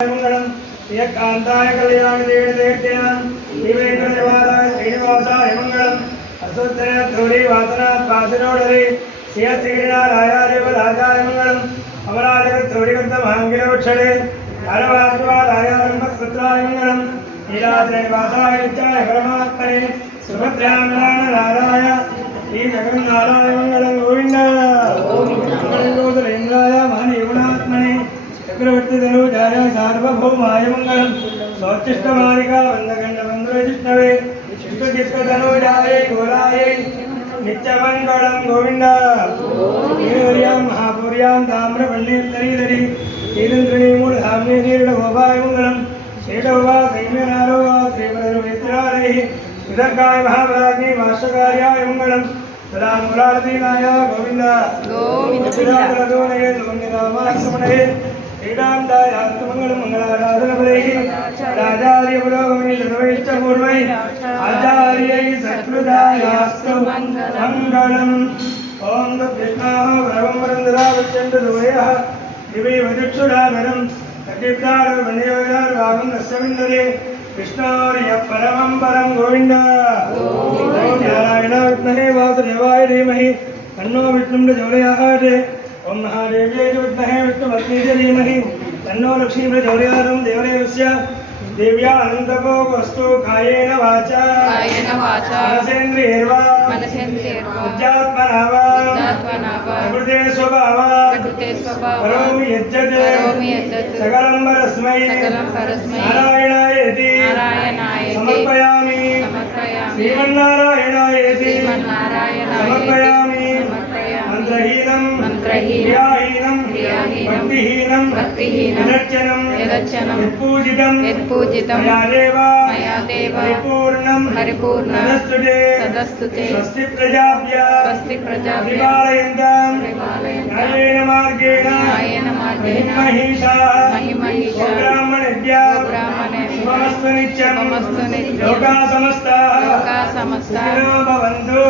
कांताय कल्याण देवतेन श्रीवेंकटदेवाय श्रीनिवासाय मंगलम अश्वत्थन ध्रुवरी वासनाथ पासनोडरे श्रीयश्रीनाराय देवराजाय मंगलम अमराजगत ध्रुवरीगत महांगिलवक्षणे धर्मात्माराय ब्रह्मपुत्राय मंगलम नीलाद्रैवासाय नित्याय परमात्मने सुभद्राम्नाराय श्री जगन्नाराय मंगलम गोविंद मंगलोदरेन्द्राय महानिगुणात्मने चक्रवर्ती धनुजाय सार्वभौमाय मंगलम स्वच्छिष्टमालिका वंदगंड वंदविष्णवे विष्णुचित्तधनुजाय घोराय नित्यमंगलम गोविंद वीर्यां महापुर्यां ताम्रपण्डितरीधरी तीरंत्रिणी मूलधाम्ने नीरणगोपाय मंगलम शेषोवा सैम्यनारोवा श्रीवरवेत्रारैः विदर्गाय महावराग्नि वार्षकार्याय मंगलम सदा मूलार्दीनाय गोविंद गोविंद लोनिरामासमणे श्रीरामदाय आत्मंगलम मंगलाराधनपदैः राजार्यपुरोगमे सर्वैश्च पूर्वैः आचार्यैः सत्कृतायास्तु मंगलम् ओम तद्विष्णाः वरं वरं ददावत्यन्तु दोयः दिवे वदिक्षुराधरं तद्विप्तार वन्ययोगार भागं नस्यविन्दरे कृष्णार्य परमं परं गोविन्द ओम नारायण विद्महे वासुदेवाय धीमहि तन्नो विष्णुं प्रचोदयात् ओम महादेव्यै विद्महे विष्णुपत्नीयै धीमहि तन्नो लक्ष्मी प्रचोदयात् देवदेवस्य देव्या अनन्तको वस्तु कायेन वाचा मनसेन्द्रियैर्वा बुद्ध्यात्मना वा प्रकृते स्वभावा करोमि यज्जत् सकलं परस्मै नारायणायेति समर्पयामि श्रीमन्नारायणायेति समर्पयामि मंत्रहीनं क्रियाहीनं भक्तिहीनं यदर्चनं यत्पूजितं मया देव परिपूर्णं सदस्तुते स्वस्ति प्रजाभ्यः परिपालयन्तां न्यायेन मार्गेण महिषाः ब्राह्मणेभ्यः शुभमस्तु नित्यं लोकाः समस्ताः सुखिनो भवन्तु।